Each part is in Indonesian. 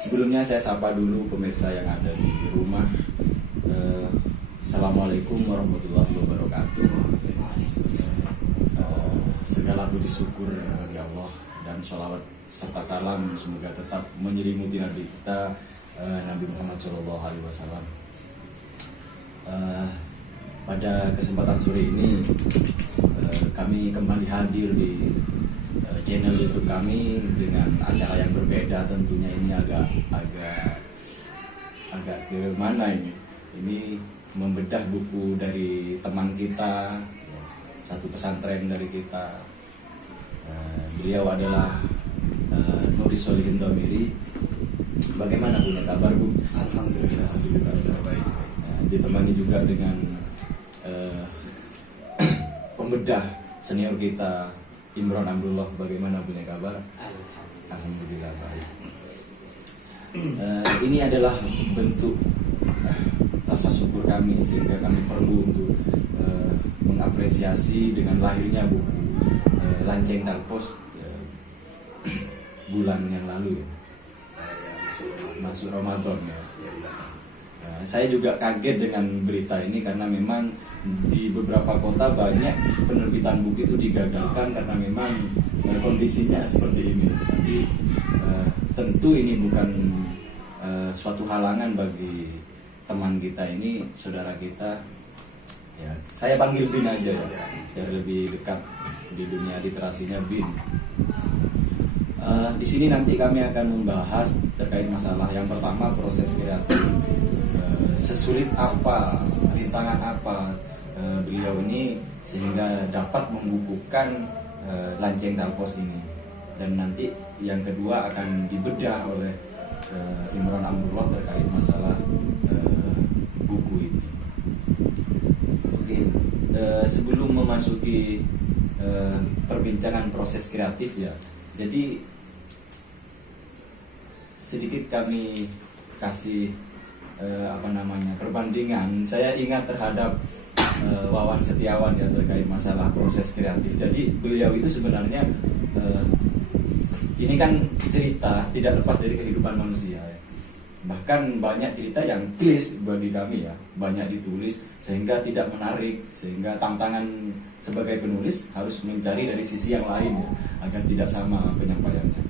Sebelumnya saya sapa dulu pemirsa yang ada di rumah. Assalamualaikum warahmatullahi wabarakatuh. Segala puji syukur bagi Allah dan sholawat serta salam semoga tetap menyelimuti Nabi kita, Nabi Muhammad SAW. Pada kesempatan sore ini kami kembali hadir di channel YouTube kami dengan acara yang berbeda. Tentunya ini agak ke mana ini? Ini membedah buku dari teman kita, satu pesantren dari kita. Beliau adalah Nuris Solihin Domiri. Bagaimana punya kabar, Bu? Alhamdulillah baik. Ditemani juga dengan pembedah senior kita Imron Abdullah. Bagaimana punya kabar? Alhamdulillah baik. Ini adalah bentuk rasa syukur kami sehingga kami perlu untuk mengapresiasi dengan lahirnya buku Lanceng Talpos bulan yang lalu, masuk Ramadan ya. Saya juga kaget dengan berita ini karena memang di beberapa kota banyak penerbitan buku itu digagalkan karena memang kondisinya seperti ini. Tapi tentu ini bukan suatu halangan bagi teman kita ini, saudara kita. Ya, saya panggil Bin aja ya, biar lebih dekat di dunia literasinya, Bin. Di sini nanti kami akan membahas terkait masalah yang pertama, proses kreatif. Sesulit apa, rintangan apa beliau ini sehingga dapat membukukan Lanceng Talpos ini. Dan nanti yang kedua akan dibedah oleh Imron Abdullah terkait masalah buku ini. Oke, sebelum memasuki perbincangan proses kreatif ya, jadi sedikit kami kasih perbandingan. Saya ingat terhadap Wawan Setiawan ya terkait masalah proses kreatif. Jadi beliau itu sebenarnya ini kan cerita tidak lepas dari kehidupan manusia ya. Bahkan banyak cerita yang klise bagi kami ya, banyak ditulis sehingga tidak menarik, sehingga tantangan sebagai penulis harus mencari dari sisi yang lain ya, agar tidak sama penyampaiannya.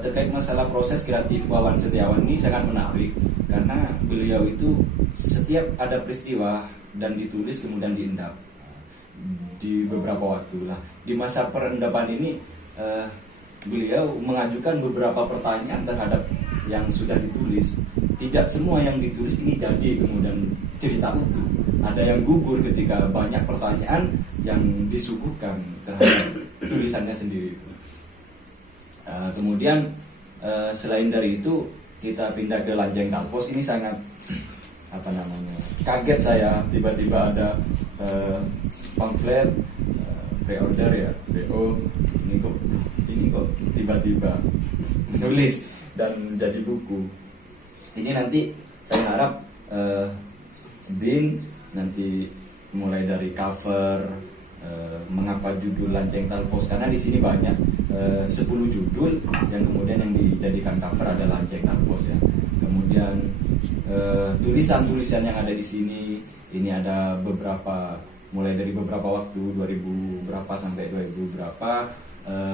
Terkait masalah proses kreatif Wawan Setiawan ini sangat menarik karena beliau itu setiap ada peristiwa dan ditulis kemudian diendap di beberapa waktu lah. Di masa perendapan ini beliau mengajukan beberapa pertanyaan terhadap yang sudah ditulis. Tidak semua yang ditulis ini jadi kemudian cerita utuh. Ada yang gugur ketika banyak pertanyaan yang disuguhkan terhadap tulisannya sendiri. Kemudian selain dari itu kita pindah ke Lanceng Talpos. Ini sangat kaget saya, tiba-tiba ada pamflet pre-order ya, PO. Ini kok tiba-tiba menulis dan jadi buku. Ini nanti saya harap Bin nanti mulai dari cover, mengapa judul Lanceng Talpos, karena di sini banyak 10 judul yang kemudian yang dijadikan cover ada Lanceng Talpos ya. Kemudian tulisan-tulisan yang ada di sini ini ada beberapa, mulai dari beberapa waktu 2000 berapa sampai 2000 berapa.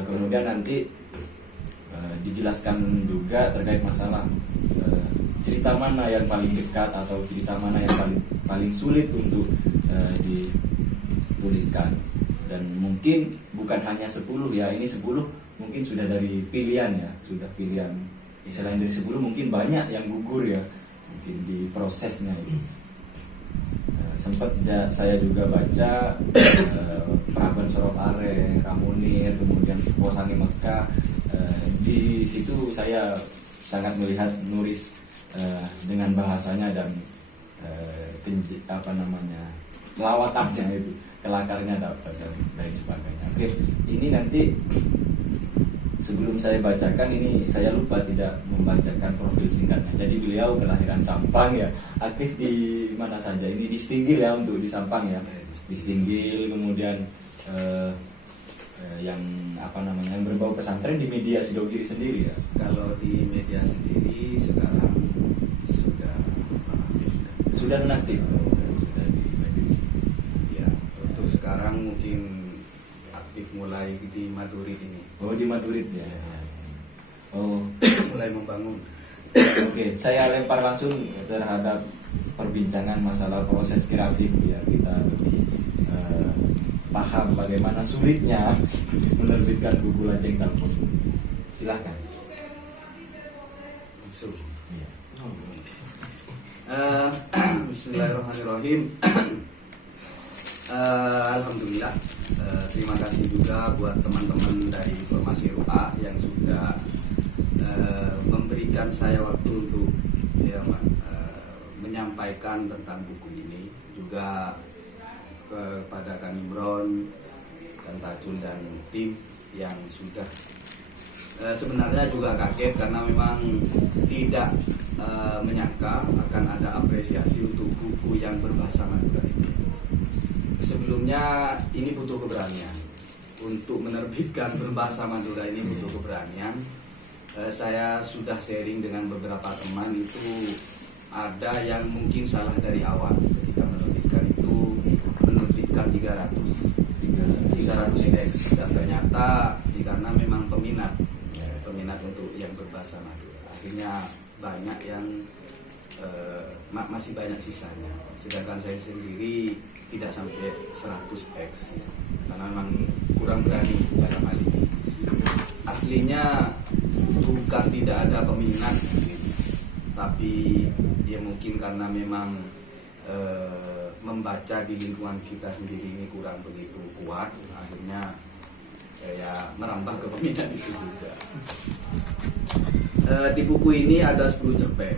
Kemudian nanti dijelaskan juga terkait masalah cerita mana yang paling dekat atau cerita mana yang paling sulit untuk dituliskan. Dan mungkin bukan hanya 10 ya, ini 10 mungkin sudah dari pilihan ya, sudah pilihan. Selain dari 10 mungkin banyak yang gugur ya, mungkin di prosesnya ini. Sempat saya juga baca Praban Sorop Are, Ramunir, kemudian Posangi Mekah. Di situ saya sangat melihat Nuris dengan bahasanya dan lawatannya itu, kelakarnya dapat dan lain sebagainya. Oke, ini nanti sebelum saya bacakan ini saya lupa tidak membacakan profil singkatnya. Jadi beliau kelahiran Sampang ya, aktif di mana saja. Ini di Stinggil ya, untuk di Sampang ya, di Stinggil. Kemudian yang yang berbau pesantren di media Sidogiri sendiri ya. Kalau di media sudah nonaktif. Sudah di Majelis. Ya, untuk sekarang mungkin aktif mulai di Madurit ini. Oh, di Madurit ya. Oh, Mulai membangun. oke. Saya lempar langsung terhadap perbincangan masalah proses kreatif biar kita lebih paham bagaimana sulitnya menerbitkan buku Lajeng Talpos. Silahkan. Langsung. Iya. Bismillahirrahmanirrahim. Alhamdulillah. Terima kasih juga buat teman-teman dari Formasi RUA yang sudah memberikan saya waktu untuk menyampaikan tentang buku ini. Juga kepada Kang Imron dan Tajul dan tim yang sudah sebenarnya juga kaget karena memang tidak menyangka akan ada apresiasi untuk buku yang berbahasa Madura ini. Sebelumnya ini butuh keberanian untuk menerbitkan berbahasa Madura ini, butuh keberanian. Saya sudah sharing dengan beberapa teman, itu ada yang mungkin salah dari awal ketika menerbitkan itu, menerbitkan 300 indeks, dan ternyata karena memang peminat untuk yang berbahasa Madura, akhirnya banyak yang masih banyak sisanya, sedangkan saya sendiri tidak sampai 100x karena memang kurang berani dalam hal ini. Aslinya bukan tidak ada peminat, tapi dia mungkin karena memang membaca di lingkungan kita sendiri ini kurang begitu kuat, akhirnya ya merambah ke peminat itu juga. Di buku ini ada 10 cerpen.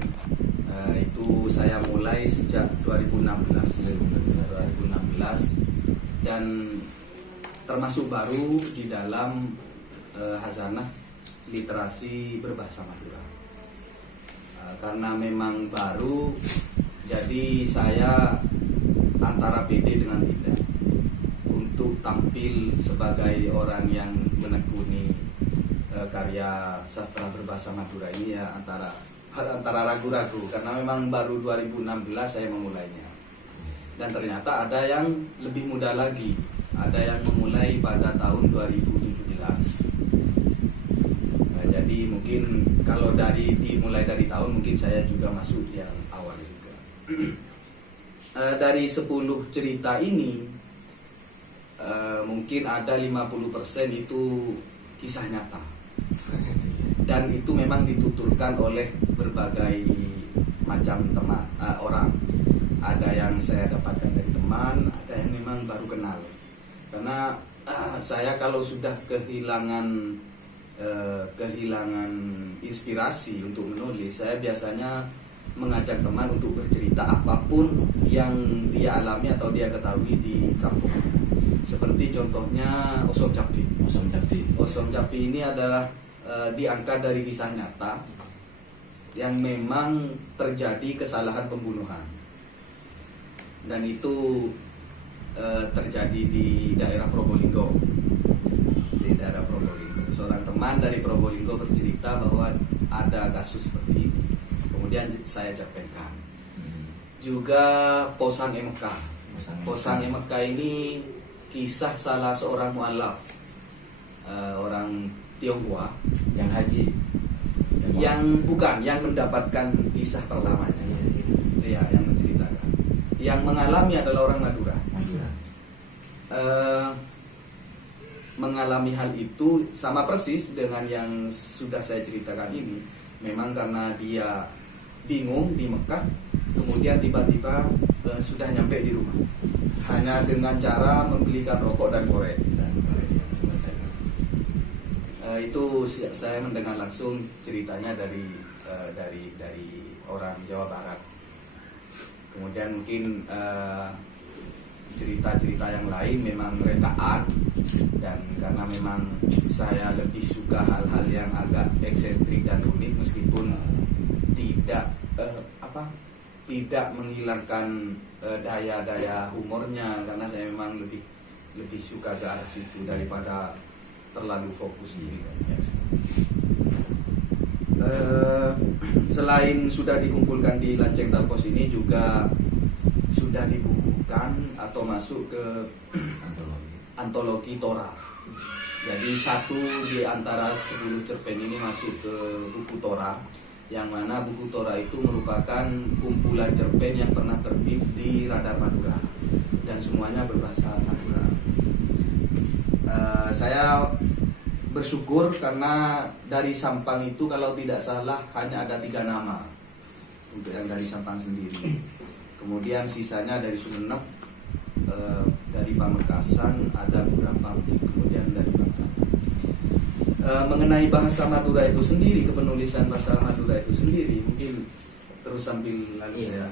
Itu saya mulai sejak 2016 dan termasuk baru di dalam hazanah literasi berbahasa Madura. Karena memang baru, jadi saya antara pede dengan tidak untuk tampil sebagai orang yang menekuni karya sastra berbahasa Madura ini, ya antara ragu-ragu karena memang baru 2016 saya memulainya. Dan ternyata ada yang lebih muda lagi, ada yang memulai pada tahun 2017. Jadi mungkin kalau dimulai dari tahun, mungkin saya juga masuk yang awal juga. Dari 10 cerita ini mungkin ada 50% itu kisah nyata. Dan itu memang dituturkan oleh berbagai macam teman, orang. Ada yang saya dapatkan dari teman, ada yang memang baru kenal. Karena saya kalau sudah kehilangan inspirasi untuk menulis, saya biasanya mengajak teman untuk bercerita apapun yang dia alami atau dia ketahui di kampung. Seperti contohnya Osom Capi. Osom Capi ini adalah diangkat dari kisah nyata yang memang terjadi kesalahan pembunuhan, dan itu terjadi di daerah Probolinggo. Seorang teman dari Probolinggo bercerita bahwa ada kasus seperti ini, kemudian saya cerpenkan. Juga Posang MK. Posang MK ini kisah salah seorang mualaf, orang Tionghoa Yang haji. yang mendapatkan kisah pertamanya. Iya, yang menceritakan. Yang mengalami adalah orang Madura. Mengalami hal itu sama persis dengan yang sudah saya ceritakan ini. Memang karena dia bingung di Mekah, kemudian tiba-tiba sudah nyampe di rumah hanya dengan cara membelikan rokok dan korek. Itu saya mendengar langsung ceritanya dari orang Jawa Barat. Kemudian mungkin cerita-cerita yang lain memang rekaan, dan karena memang saya lebih suka hal-hal yang agak eksentrik dan unik, meskipun tidak menghilangkan daya humornya, karena saya memang lebih suka ke arah situ daripada terlalu fokus di selain sudah dikumpulkan di Lajeng Talpos ini, juga sudah dibukukan atau masuk ke Antologi. antologi Tora. Jadi satu di antara 10 cerpen ini masuk ke buku Tora, yang mana buku Tora itu merupakan kumpulan cerpen yang pernah terbit di Radar Madura dan semuanya berbahasa Madura. Saya bersyukur karena dari Sampang itu kalau tidak salah hanya ada 3 nama untuk yang dari Sampang sendiri. Kemudian sisanya dari Sumeneb, dari Pamekasan ada beberapa, kemudian dari Bangka. Mengenai bahasa Madura itu sendiri, kepenulisan bahasa Madura itu sendiri, mungkin terus sambil lalu ya.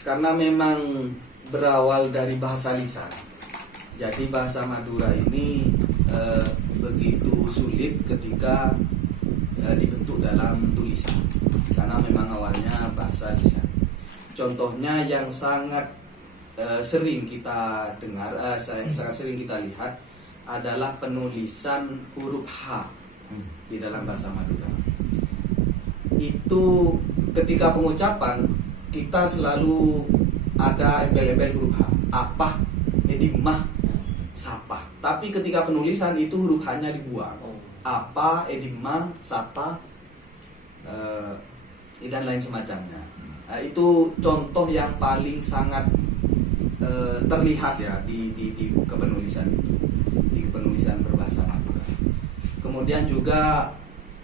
Karena memang berawal dari bahasa lisan, jadi bahasa Madura ini begitu sulit ketika dibentuk dalam tulisan, karena memang awalnya bahasa lisan. Contohnya yang sangat sering kita dengar, sangat sering kita lihat adalah penulisan huruf H di dalam bahasa Madura. Itu ketika pengucapan kita selalu ada embel-embel huruf H, apa, edimah, sapa. Tapi ketika penulisan itu huruf H-nya dibuang, apa, edimah, sapa, dan lain semacamnya. Itu contoh yang paling sangat terlihat ya di kepenulisan itu, di kepenulisan berbahasa Madura. Kemudian juga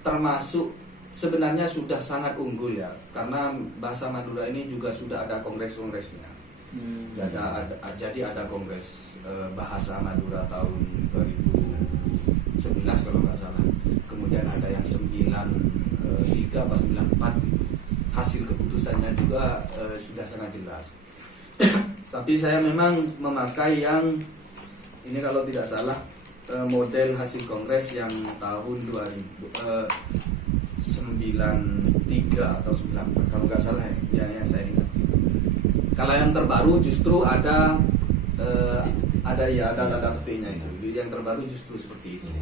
termasuk sebenarnya sudah sangat unggul ya, karena bahasa Madura ini juga sudah ada kongres-kongresnya. Jadi ada kongres bahasa Madura tahun 2011 kalau nggak salah. Kemudian ada yang 93 apa 94 gitu. Hasil keputusannya juga sudah sangat jelas. Tapi saya memang memakai yang ini kalau tidak salah model hasil kongres yang tahun 93 atau 94 kalau nggak salah ya, yang saya ingat. Kalau yang terbaru justru ada tanda petiknya itu. Yang terbaru justru seperti itu.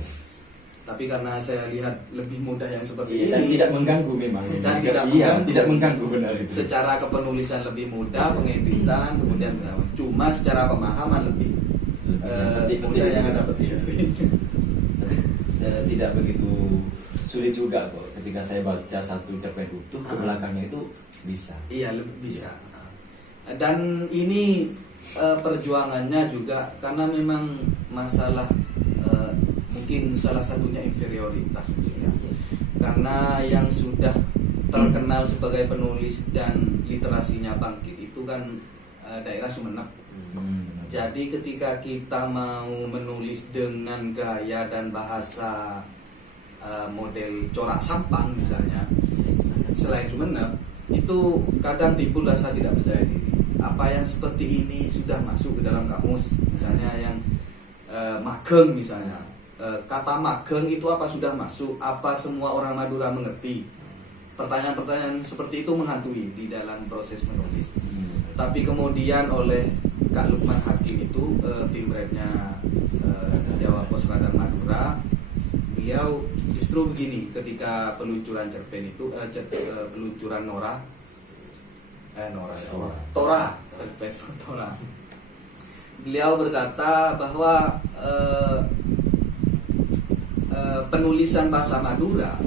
Tapi karena saya lihat lebih mudah yang seperti dan ini tidak mengganggu memang. Dan tidak tidak mengganggu benar itu. Secara kepenulisan lebih mudah, pengeditan kemudian cuma secara pemahaman lebih mudah yang ada petik. Tidak begitu sulit juga kok. Ketika saya baca satu cerpen utuh ke belakangnya itu bisa. Iya, lebih bisa. Dan ini perjuangannya juga karena memang masalah mungkin salah satunya inferioritas mungkin ya. Karena yang sudah terkenal sebagai penulis dan literasinya bangkit itu kan daerah Sumeneb. Jadi ketika kita mau menulis dengan gaya dan bahasa model corak Sampang misalnya, selain Sumeneb, itu kadang timbul rasa tidak percaya diri. Apa yang seperti ini sudah masuk ke dalam kamus, misalnya yang mageng misalnya. Kata mageng itu apa sudah masuk? Apa semua orang Madura mengerti? Pertanyaan-pertanyaan seperti itu menghantui di dalam proses menulis. Tapi kemudian oleh Kak Lukman Hakim itu pimretnya Jawa Pos Radar Madura, beliau justru begini ketika peluncuran cerpen itu peluncuran Tora. Beliau berkata bahwa penulisan bahasa Madura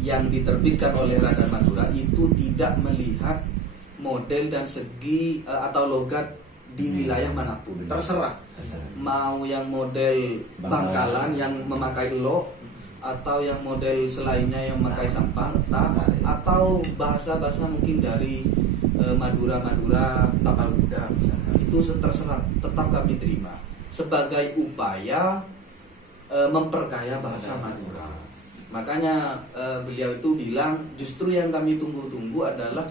yang diterbitkan oleh Radar Madura itu tidak melihat model dan segi atau logat di wilayah manapun, terserah. Mau yang model Bangkalan yang memakai lo, atau yang model selainnya yang memakai Sampang, atau bahasa-bahasa mungkin dari Madura Tapal Kuda misalnya. Itu terserah, tetap kami terima sebagai upaya memperkaya bahasa Madura. Makanya beliau itu bilang justru yang kami tunggu-tunggu adalah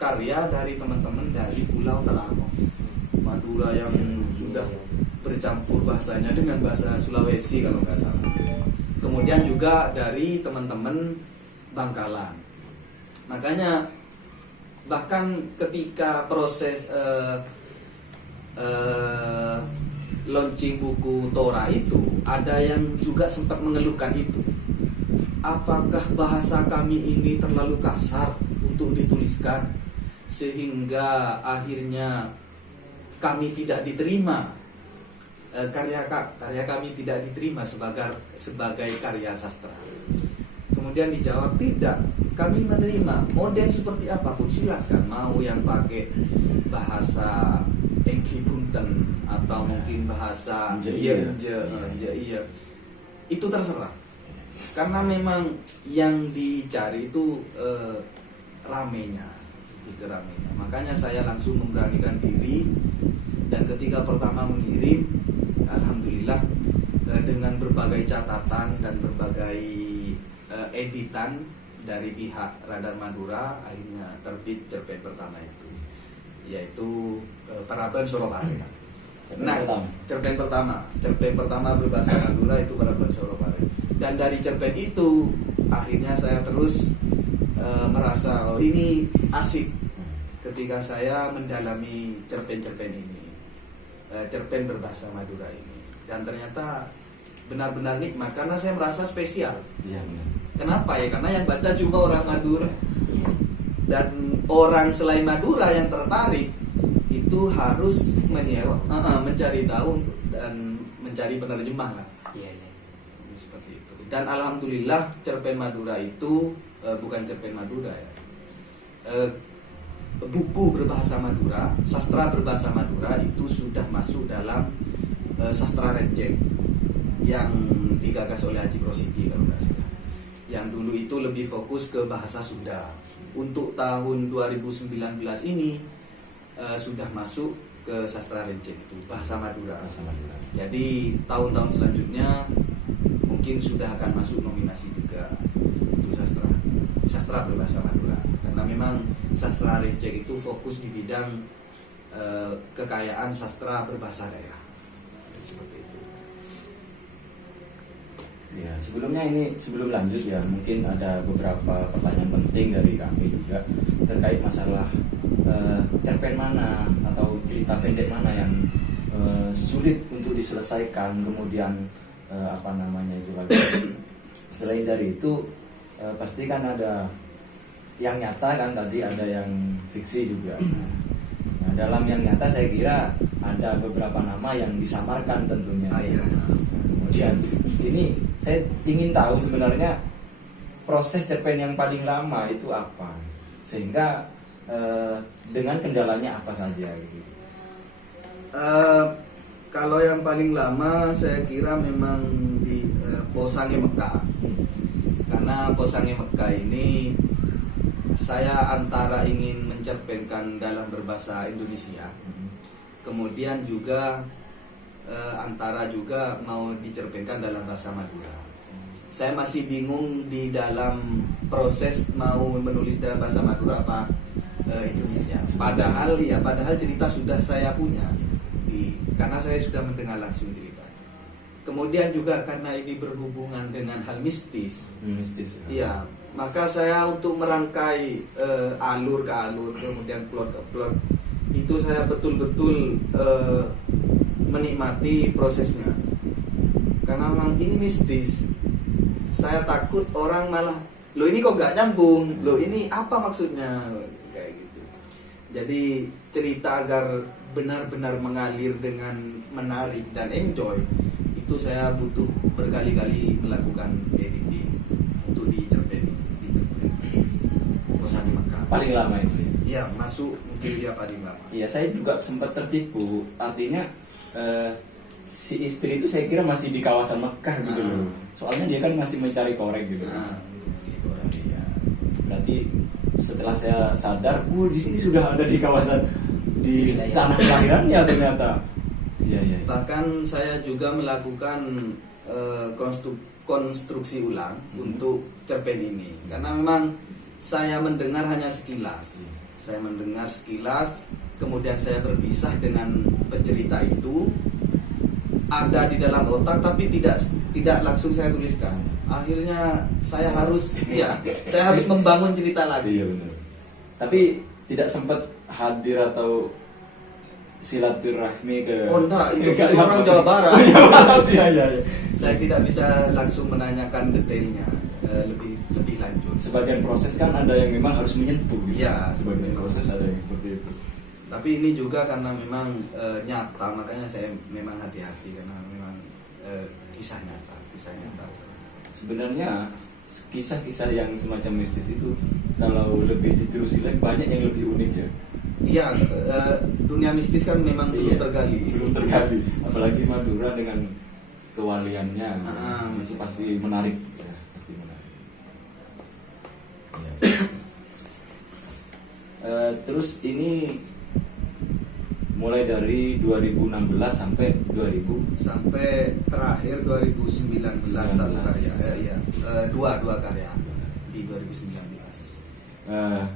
karya dari teman-teman dari Pulau Telangong, Madura yang sudah bercampur bahasanya dengan bahasa Sulawesi kalau nggak salah. Kemudian juga dari teman-teman Bangkalan. Makanya bahkan ketika proses launching buku Tora itu ada yang juga sempat mengeluhkan itu. Apakah bahasa kami ini terlalu kasar untuk dituliskan, sehingga akhirnya kami tidak diterima, karya kami tidak diterima sebagai karya sastra. Kemudian dijawab, tidak, kami menerima model seperti apapun silakan, mau yang pakai bahasa Engki Punten atau mungkin bahasa iya, itu terserah. Karena memang yang dicari itu ramenya. Makanya saya langsung memberanikan diri, dan ketika pertama mengirim, alhamdulillah dengan berbagai catatan dan berbagai editan dari pihak Radar Madura, akhirnya terbit cerpen pertama itu, yaitu Paraban Sorobare. Nah, cerpen pertama berbahasa Madura itu Paraban Sorobare. Dan dari cerpen itu akhirnya saya terus merasa, oh ini asik ketika saya mendalami cerpen-cerpen ini, cerpen berbahasa Madura ini, dan ternyata benar-benar nikmat karena saya merasa spesial. Iya, benar. Kenapa ya? Karena yang baca cuma orang Madura, dan orang selain Madura yang tertarik itu harus mencari tahu dan mencari penerjemah lah. Iya. Seperti itu. Dan alhamdulillah cerpen Madura itu bukan cerpen Madura ya. Buku berbahasa Madura, sastra berbahasa Madura itu sudah masuk dalam sastra renceng yang digagas oleh Haji Prosidi kalau nggak salah. Yang dulu itu lebih fokus ke bahasa Sunda. Untuk tahun 2019 ini sudah masuk ke sastra renceng itu bahasa Madura. Jadi tahun-tahun selanjutnya mungkin sudah akan masuk nominasi juga untuk sastra berbahasa Madura. Karena memang sastra renceng itu fokus di bidang kekayaan sastra berbahasa daerah. Seperti itu. Ya, sebelum lanjut ya, mungkin ada beberapa pertanyaan penting dari kami juga terkait masalah cerpen mana atau cerita pendek mana yang sulit untuk diselesaikan, kemudian apa namanya itu lagi. Selain dari itu pasti kan ada yang nyata kan, tadi ada yang fiksi juga. Nah, dalam yang nyata saya kira ada beberapa nama yang disamarkan tentunya. Kemudian ini saya ingin tahu sebenarnya proses cerpen yang paling lama itu apa, sehingga dengan kendalanya apa saja gitu. Kalau yang paling lama saya kira memang di Posange Mekah. Karena Posange Mekah ini saya antara ingin mencerpenkan dalam berbahasa Indonesia, kemudian juga antara juga mau dicerpenkan dalam bahasa Madura. Saya masih bingung di dalam proses mau menulis dalam bahasa Madura apa Indonesia. Padahal cerita sudah saya punya, karena saya sudah mendengar langsung cerita. Kemudian juga karena ini berhubungan dengan hal mistis. Iya, maka saya untuk merangkai alur ke alur, kemudian plot ke plot, itu saya betul-betul menikmati prosesnya. Karena memang ini mistis. Saya takut orang malah, loh ini kok gak nyambung, loh ini apa maksudnya, kayak gitu. Jadi cerita agar benar-benar mengalir dengan menarik dan enjoy, itu saya butuh berkali-kali melakukan editing untuk dicerpen. Posange Mekah Paling lama itu ya? Iya, masuk mungkin dia paling lama. Iya, saya juga sempat tertipu. Artinya si istri itu saya kira masih di kawasan Mekah gitu loh. Soalnya dia kan masih mencari korek gitu. Ya. Berarti setelah saya sadar, di sini sudah ada di kawasan di tanah kelahirannya ternyata. Iya. Bahkan saya juga melakukan konstruksi ulang untuk cerpen ini, karena memang saya mendengar hanya sekilas. Saya mendengar sekilas, kemudian saya berpisah dengan pencerita itu, ada di dalam otak tapi tidak langsung saya tuliskan. Akhirnya saya harus membangun cerita lagi. Iya benar. Tapi tidak sempat hadir atau silaturahmi ke orang Jawa Barat. Iya. Saya tidak bisa langsung menanyakan detailnya. lebih lanjut. Sebagian proses kan ada yang memang harus menyentuh gitu. Iya, Sebagian betul. proses ada yang seperti itu. Tapi ini juga karena memang nyata, makanya saya memang hati-hati karena memang kisah nyata. Sebenarnya kisah-kisah yang semacam mistis itu kalau lebih diterusi lagi banyak yang lebih unik ya. Iya, dunia mistis kan memang belum tergali. Belum tergali. Apalagi Madura dengan kewaliannya itu pasti menarik ya, pasti menarik. Ya. Terus ini mulai dari 2016 sampai 2000 sampai terakhir 2019 satu karya. Dua karya di 2019.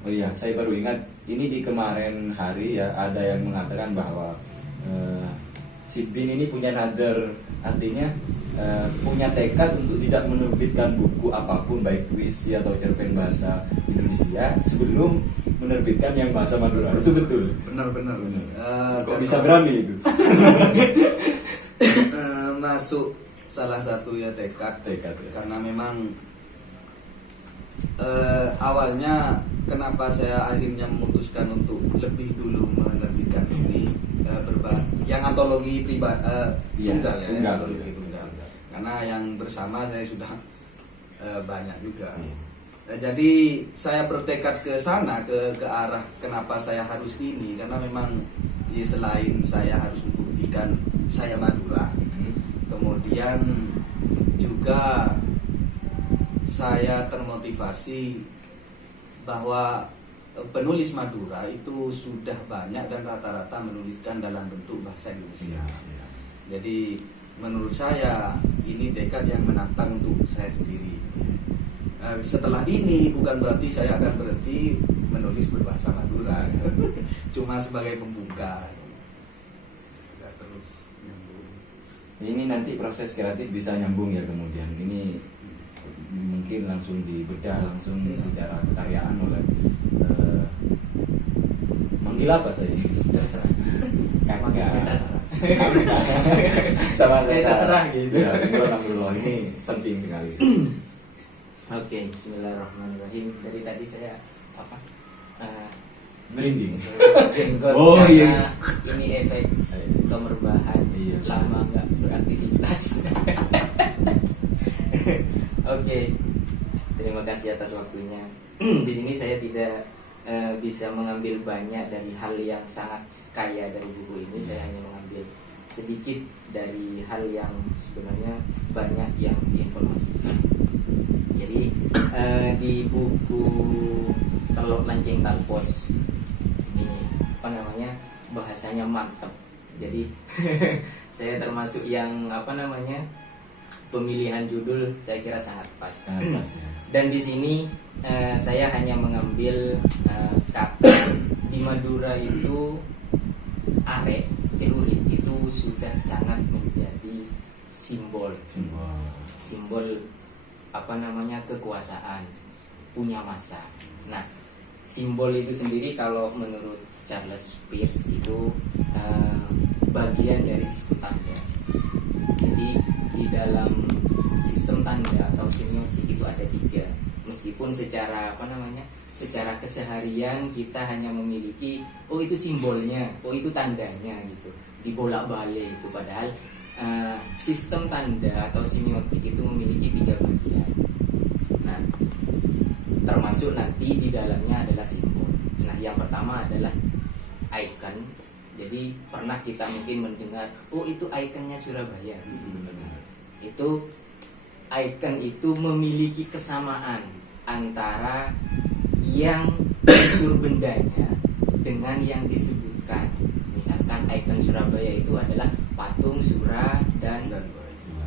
Oh iya, saya baru ingat ini di kemarin hari ya ada yang mengatakan bahwa si Bin ini punya nadar, artinya punya tekad untuk tidak menerbitkan buku apapun baik puisi atau cerpen bahasa Indonesia sebelum menerbitkan yang bahasa Madura. Itu betul. Benar. Kok bisa berani itu? Masuk salah satu ya tekad Ya. karena memang awalnya kenapa saya akhirnya memutuskan untuk lebih dulu menerbitkan ini yang antologi tunggal ya, antologi tunggal. Karena yang bersama saya sudah banyak juga. Nah, jadi saya bertekad ke sana ke arah kenapa saya harus ini karena memang ya, selain saya harus membuktikan saya Madura, kemudian juga saya termotivasi bahwa penulis Madura itu sudah banyak dan rata-rata menuliskan dalam bentuk bahasa Indonesia. Jadi menurut saya ini tekad yang menantang untuk saya sendiri. Setelah ini bukan berarti saya akan berhenti menulis berbahasa Madura, cuma sebagai pembuka. Terus nyambung. Ini nanti proses kreatif bisa nyambung ya kemudian. Ini mungkin langsung dibedah langsung secara kekaryaan oleh manggil apa saya? Terserah. Sama terserah gitu. Ya, alhamdulillah ini penting sekali. Oke, bismillahirrahmanirrahim. Dari tadi saya apa? Merinding. Jenggot Oh, karena iya. ini efek kemerbahan Iya. lama nggak beraktivitas. Oke, terima kasih atas waktunya. Di sini saya tidak bisa mengambil banyak dari hal yang sangat kaya dari buku ini. Saya hanya mengambil sedikit dari hal yang sebenarnya banyak yang diinformasikan. Jadi di buku Teluk Lancing Talpos ini apa namanya bahasanya mantep. Jadi saya termasuk yang apa namanya pemilihan judul saya kira sangat pas. Sangat pas ya. Dan di sini saya hanya mengambil kata di Madura itu arek celurit itu sudah sangat menjadi simbol apa namanya kekuasaan, punya masa. Nah, simbol itu sendiri kalau menurut Charles Peirce itu bagian dari sistem tanda. Jadi di dalam sistem tanda atau semiotik itu ada 3. Meskipun secara apa namanya, secara keseharian kita hanya memiliki oh itu simbolnya, oh itu tandanya gitu, dibolak-balik itu. Padahal sistem tanda atau semiotik itu memiliki 3 bagian. Nah, termasuk nanti di dalamnya adalah simbol. Nah, yang pertama adalah icon. Jadi pernah kita mungkin mendengar, oh itu ikonnya Surabaya. Itu icon itu memiliki kesamaan antara yang unsur bendanya dengan yang disebutkan. Misalkan ikon Surabaya itu adalah patung, surah, dan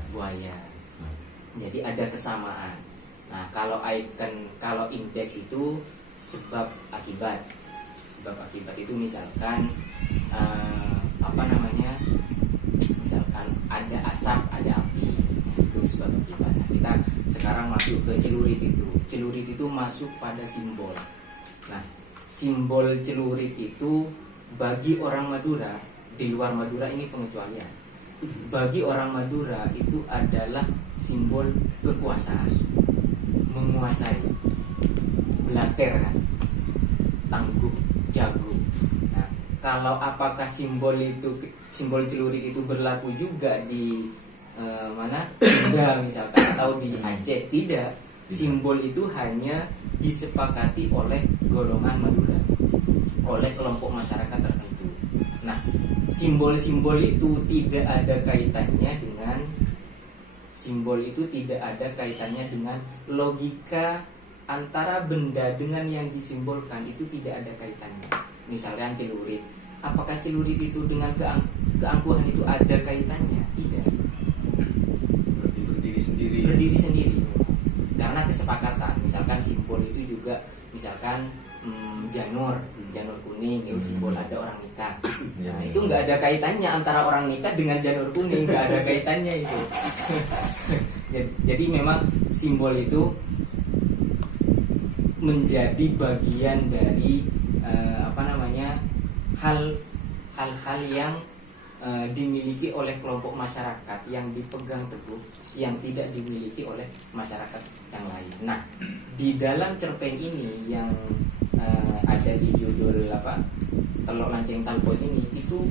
buaya. Jadi ada kesamaan. Nah, kalau ikon, kalau indeks itu sebab akibat. Sebab akibat itu misalkan apa namanya? Misalkan ada asap, ada api. Itu sebab akibat. Nah, kita sekarang masuk ke celurit itu. Celurit itu masuk pada simbol. Nah, simbol celurit itu bagi orang Madura, di luar Madura ini pengecualian. Bagi orang Madura itu adalah simbol kekuasaan, menguasai, belater kan, tangguh, jago. Nah, kalau apakah simbol celurit itu berlaku juga di Sunda misalkan atau di Aceh? Tidak. Simbol itu hanya disepakati oleh golongan Madura, oleh kelompok masyarakat tertentu. Nah, simbol-simbol itu tidak ada kaitannya dengan logika antara benda dengan yang disimbolkan, itu tidak ada kaitannya. Misalnya celurit, apakah celurit itu dengan keangkuhan itu ada kaitannya? Tidak. Berarti berdiri Sendiri. Karena kesepakatan. Misalkan simbol itu juga, misalkan janur kuning itu simbol ada orang nikah. Nah, itu nggak ada kaitannya antara orang nikah dengan janur kuning, nggak ada kaitannya itu. Jadi memang simbol itu menjadi bagian dari hal-hal yang dimiliki oleh kelompok masyarakat yang dipegang teguh, yang tidak dimiliki oleh masyarakat yang lain. Nah, di dalam cerpen ini yang ada di judul Telok Lanceng Talpos ini, itu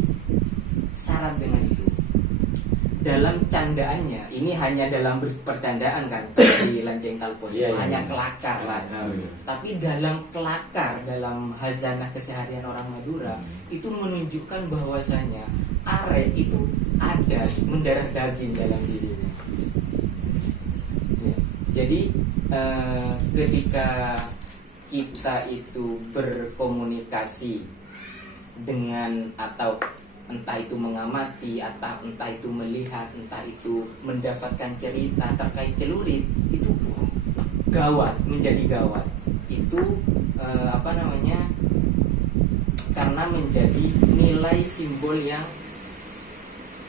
syarat dengan itu. Dalam candaannya, ini hanya dalam percandaan kan di Lanceng Talpos, hanya kelakar lah. Tapi dalam kelakar, dalam hazanah keseharian orang Madura, itu menunjukkan bahwasanya are itu ada mendarah daging dalam dirinya. Ya. Jadi ketika kita itu berkomunikasi dengan, atau entah itu mengamati, atau entah itu melihat, entah itu mendapatkan cerita terkait celurit, itu gawat, menjadi gawat. Itu karena menjadi nilai simbol yang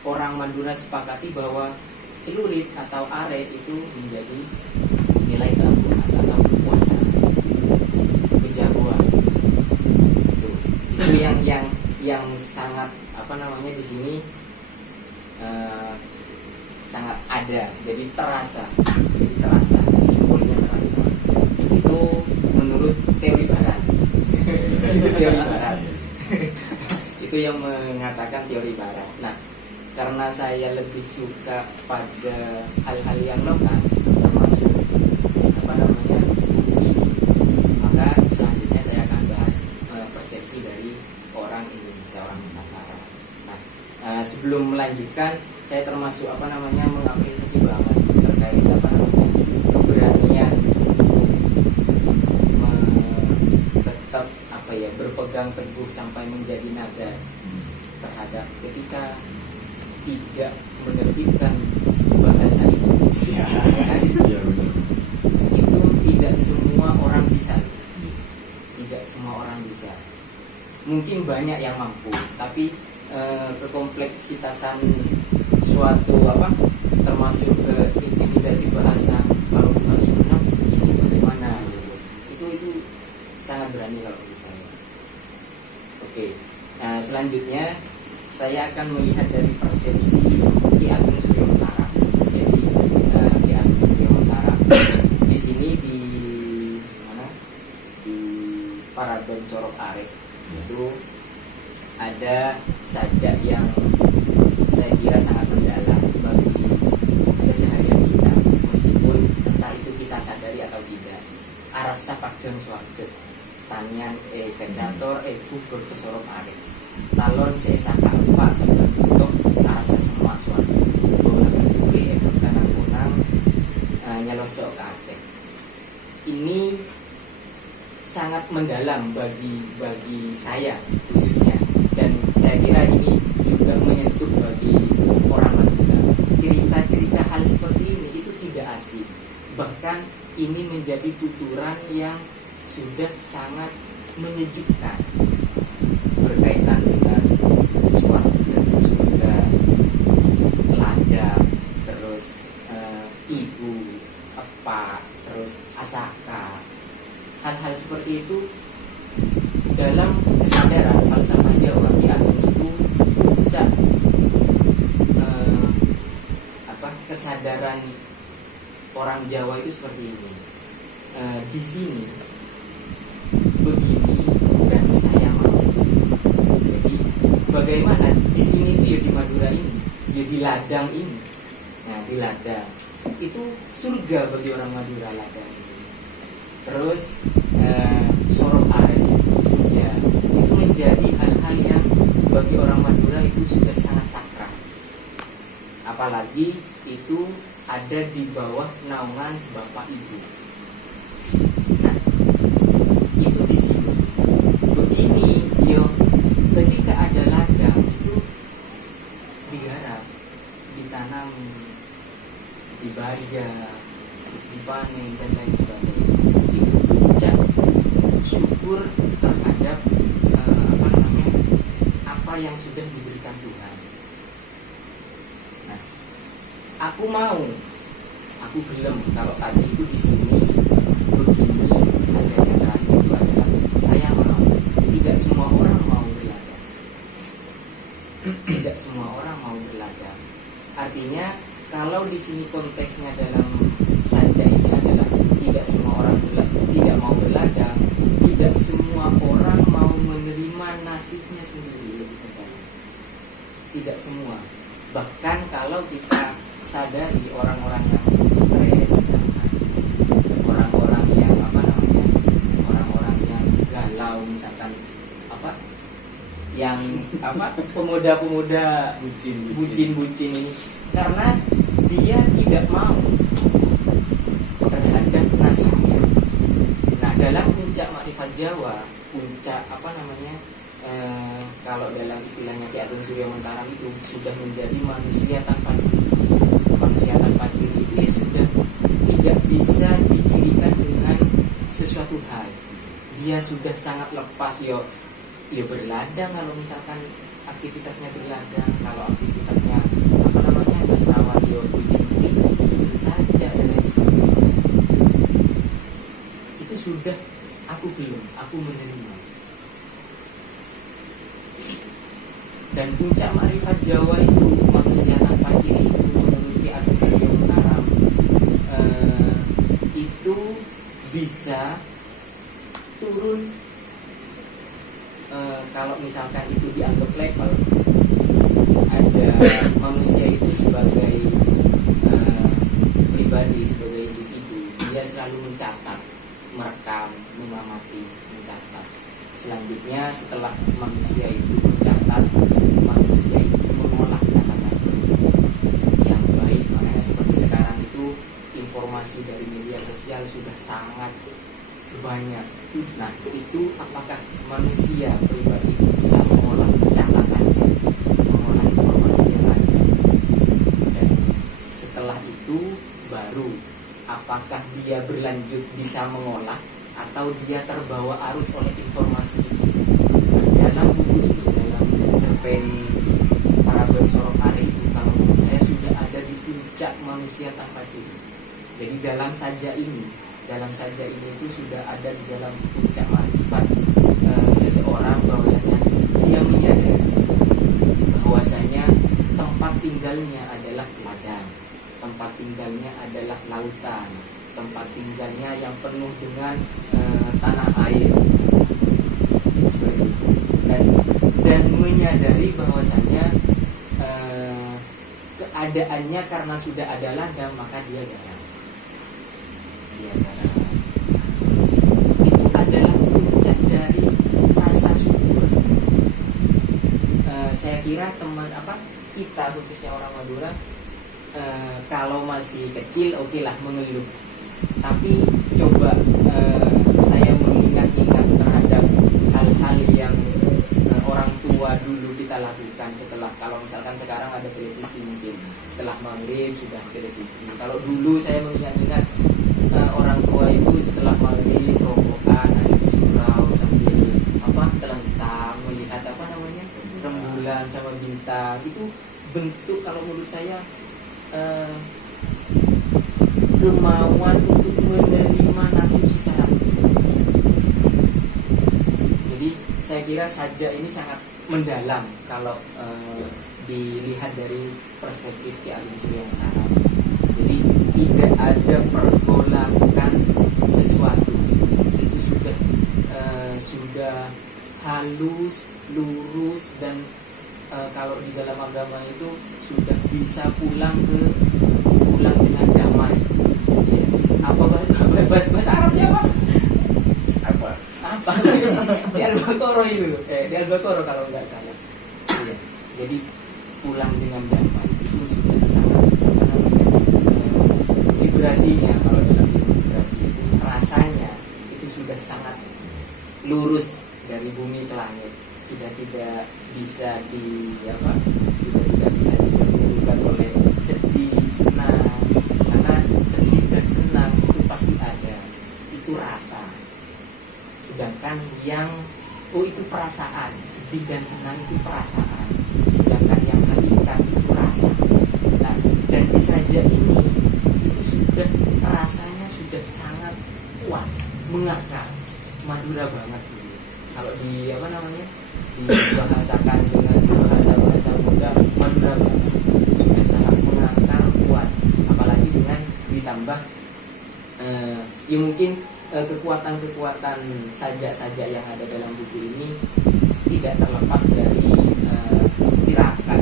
orang Madura sepakati bahwa celurit atau are itu menjadi nilai keangkuhan atau kekuasaan, kejagoan. Itu yang sangat di sini sangat ada, jadi terasa simbolnya terasa. Itu menurut teori barat. Itu teori barat. Itu yang mengatakan teori barat. Nah, karena saya lebih suka pada hal-hal yang lokal, termasuk bumi, maka selanjutnya saya akan bahas persepsi dari orang Indonesia, orang Nusantara. Nah, sebelum melanjutkan, saya termasuk mengapresiasi banget terkait keberanian tetap berpegang teguh sampai menjadi nada terhadap ketika tidak menerbitkan bahasa Indonesia. Itu tidak semua orang bisa. Tidak semua orang bisa. Mungkin banyak yang mampu, tapi kekompleksitasan suatu termasuk ke intimidasi bahasa, kalau harus menang ini bagaimana gitu. Itu sangat berani kalau menurut saya. Oke. Nah, selanjutnya saya akan melihat dari persepsi Ki Ageng Suryomentara. Jadi Ki Ageng Suryomentara di sini di Paragon Sorok Arek itu ada sajak yang saya kira sangat mendalam bagi keseharian kita, meskipun entah itu kita sadari atau tidak. Arasa Pagdang Swarga tanian kecator kubur ke Sorok Arek talon seesaka empat sebelah untuk arasa semua swarga bola kesendiri kanan kunang nyelosok ke Aceh. Ini sangat mendalam bagi saya khususnya, dan saya kira ini juga menyentuh bagi orang Madura. Cerita-cerita hal seperti ini itu tidak asing, bahkan ini menjadi tuturan yang sudah sangat menyejukkan berkaitan dengan surga, lada, terus ibu, apa, terus asaka. Hal-hal seperti itu dalam kesadaran falsafah Jawa Ki Ageng itu puncak kesadaran orang Jawa itu seperti ini. di sini begini dan saya mau. Jadi bagaimana di sini itu ya di Madura ini, ya di ladang ini. Nah di ladang itu surga bagi orang Madura ladang itu. Terus sorok arek senja itu menjadi hal-hal yang bagi orang Madura itu sudah sangat sakral. Apalagi itu ada di bawah naungan Bapak Ibu. Nah, itu di sini. Begini, yo, ketika ada ladang itu digarap, ditanam, dibaja, terus dipanen dan lain sebagainya. Itu puncak syukur terhadap apa yang sudah diberikan Tuhan. Nah, aku belum kalau tadi itu di sini begini adanya terakhir itu adalah saya mau. Tidak semua orang mau berladang. Tidak semua orang mau berladang. Artinya kalau di sini konteksnya dalam saja ini adalah tidak semua orang tidak mau berladang, tidak semua orang mau menerima nasibnya sendiri. Tidak semua. Bahkan kalau kita sadari orang-orang yang stres misalkan, orang-orang yang orang-orang yang galau misalkan yang pemuda-pemuda bucin-bucin ini, karena dia tidak mau terhadap nasibnya. Nah dalam puncak makrifat Jawa, puncak kalau dalam istilahnya Ki Ageng Surya Mentara itu sudah menjadi manusia tanpa ciri. Manusia tanpa ciri itu ya sudah tidak bisa dicirikan dengan sesuatu hal. Dia sudah sangat lepas ya berladang kalau misalkan aktivitasnya berladang, kalau aktivitasnya sastrawan ya bikin saja dan lain sebagainya. Itu sudah aku menerima. Dan puncak makrifat Jawa itu manusia tanpa ciri itu menurut Ki Ageng Surya Mentara itu bisa turun kalau misalkan itu dianggap level, ada manusia itu sebagai pribadi, sebagai individu, dia selalu mencatat, merekam, mengamati, mencatat. Selanjutnya setelah manusia itu mencatat, manusia itu mengolah catatan yang baik. Makanya seperti sekarang itu informasi dari media sosial sudah sangat banyak. Nah itu apakah manusia pribadi itu bisa mengolah catatannya, mengolah informasi yang ada, dan setelah itu baru apakah dia berlanjut bisa mengolah atau dia terbawa arus oleh informasi itu. Dalam buku ini, dalam cerpen Parabel Sorok Are itu, kalau menurut saya sudah ada di puncak manusia tanpa ciri. Jadi dalam saja ini itu sudah ada di dalam puncak makrifat seseorang, bahwasanya dia menyadari bahwasanya tempat tinggalnya adalah ladang, tempat tinggalnya adalah lautan, tempat tinggalnya yang penuh dengan tanah air, seperti itu. Dan menyadari bahwasanya keadaannya karena sudah ada ladang, maka dia garap. Terus itu adalah puncak dari rasa syukur. Saya kira kita khususnya orang Madura, kalau masih kecil oke lah mengeluh, tapi coba saya mengingat-ingat terhadap hal-hal yang orang tua dulu kita lakukan. Setelah, kalau misalkan sekarang ada televisi, mungkin setelah maghrib sudah televisi. Kalau dulu saya mengingat-ingat orang tua itu setelah maghrib rokokan, ada di surau sambil telentang melihat rembulan sama bintang. Itu bentuk, kalau menurut saya, kemauan untuk menerima nasib secara utuh. Jadi saya kira saja ini sangat mendalam kalau dilihat dari perspektif Ki Ageng Surya Mentara. Jadi tidak ada pergolakan sesuatu halus, lurus, dan kalau di dalam agama itu sudah bisa pulang dengan damai. Ya. Apa bahasa Arabnya apa? Apa? Di Al-Baqarah itu loh. Di Al-Baqarah kalau nggak salah. Iya. Jadi pulang dengan damai itu sudah sangat apa namanya, vibrasinya, kalau dalam vibrasi itu rasanya itu sudah sangat lurus dari bumi ke langit, sudah tidak bisa sudah tidak bisa diberikan oleh sedih, senang, karena sedih dan senang itu pasti ada, itu rasa. Sedangkan yang itu perasaan, sedih dan senang itu perasaan, sedangkan yang hakikat itu rasa. Nah, dan di saja ini itu sudah rasanya sudah sangat kuat, mengakar, madura banget gitu. Kalau di dibahasakan dengan bahasa muda, madura banget, sudah sangat mengakar, kuat, apalagi dengan ditambah ya mungkin kekuatan-kekuatan sajak-sajak yang ada dalam buku ini tidak terlepas dari tirakat.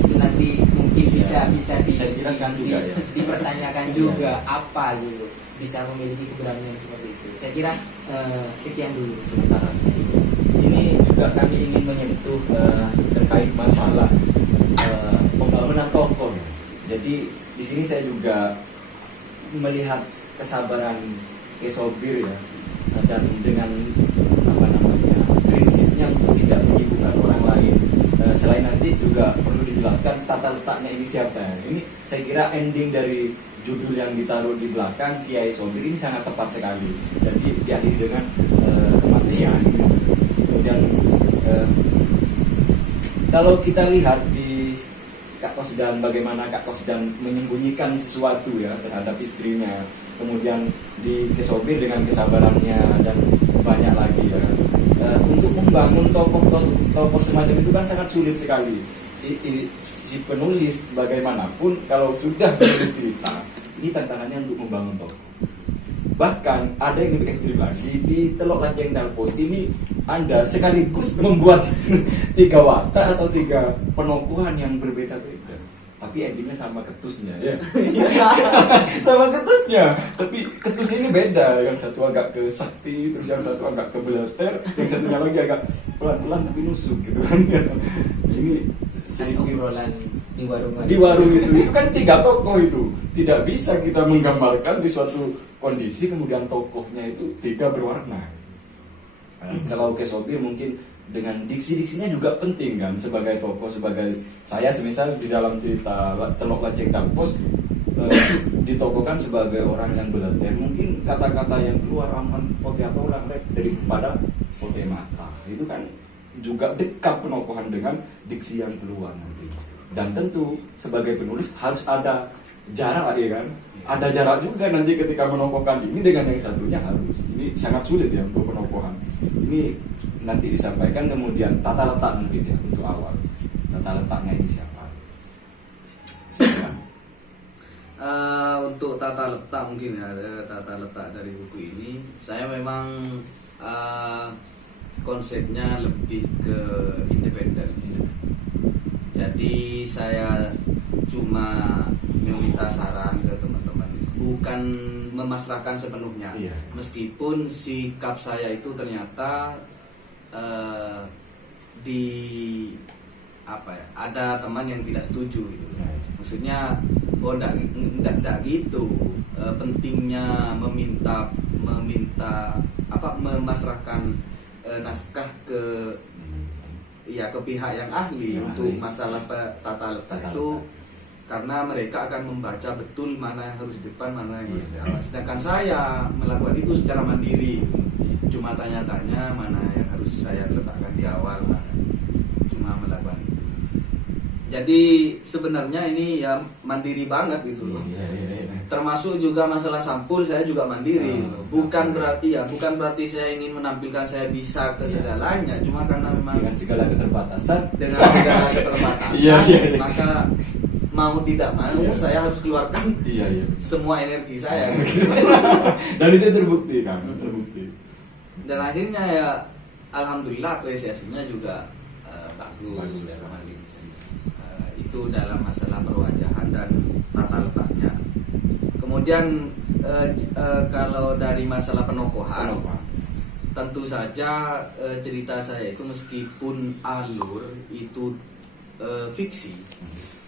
Itu nanti mungkin bisa dijelaskan juga ya. dipertanyakan juga apa gitu bisa memiliki keberanian seperti itu. Saya kira sekian dulu sementara. Ini juga kami ingin menyentuh terkait masalah pembangunan tokoh. Jadi di sini saya juga melihat kesabaran Kesobir ya, dan dengan prinsipnya untuk tidak menyibukkan orang lain. Selain nanti juga perlu dijelaskan tata letaknya ini siapa. Ini saya kira ending dari judul yang ditaruh di belakang Kiai Sobir ini sangat tepat sekali. Jadi diakhiri dengan kematian. Kemudian kalau kita lihat di Kak Kosdan, bagaimana Kak Kosdan menyembunyikan sesuatu ya terhadap istrinya. Kemudian di Kesobir dengan kesabarannya dan banyak lagi ya. Untuk membangun tokoh semacam itu kan sangat sulit sekali. Si penulis bagaimanapun kalau sudah menulis cerita, ini tantangannya untuk membangun tokoh. Bahkan ada yang lebih ekstrim lagi di Telok Lanceng Dalpos ini Anda sekaligus membuat 3 watak atau 3 penokohan yang berbeda-beda. Tapi endingnya sama ketusnya ya. Sama ketusnya. Tapi ketusnya ini beda. Yang satu agak ke sakti, terus yang satu agak ke beleter, yang satunya lagi agak pelan-pelan tapi nusuk gitu kan. Ini obrolan di warung. Di warung itu kan 3 tokoh itu. Tidak bisa kita menggambarkan di suatu kondisi kemudian tokohnya itu 3 berwarna. Kalau Kesobir mungkin dengan diksi-diksinya juga penting kan sebagai tokoh, sebagai saya semisal di dalam cerita Telok Lanceng Dalpos ditokohkan sebagai orang yang beleter, mungkin kata-kata yang keluar aman pote atau orang daripada pote mata itu kan juga dekat penokohan dengan diksi yang keluar nanti. Dan tentu sebagai penulis harus ada jarak ya kan, ada jarak juga nanti ketika menokohkan ini dengan yang satunya harus. Ini sangat sulit ya untuk penokohan. Ini nanti disampaikan kemudian tata letak mungkin ya untuk awal. Tata letaknya ini siapa? Untuk tata letak mungkin ya, tata letak dari buku ini saya memang konsepnya lebih ke independen. Jadi saya cuma meminta saran ke teman-teman, bukan memasrahkan sepenuhnya. Iya. Meskipun sikap saya itu ternyata ada teman yang tidak setuju gitu. Maksudnya enggak gitu. Pentingnya memasrahkan naskah ke pihak yang ahli untuk masalah tata letak itu, karena mereka akan membaca betul mana yang harus di depan, mana yang harus di awal. Sedangkan saya melakukan itu secara mandiri, cuma tanya-tanya mana yang harus saya letakkan di awal, cuma melakukan itu. Jadi sebenarnya ini ya mandiri banget gitu loh. Termasuk juga masalah sampul saya juga mandiri. Bukan berarti saya ingin menampilkan saya bisa ke segalanya, cuma karena memang dengan segala keterbatasan, maka mau tidak mau saya harus keluarkan semua energi saya. Dan itu terbukti kan, terbukti. Dan akhirnya ya alhamdulillah apresiasinya juga bagus dalam hal ini. Itu dalam masalah perwajahan dan tata letaknya. Kemudian kalau dari masalah penokohan, tentu saja cerita saya itu meskipun alur itu fiksi,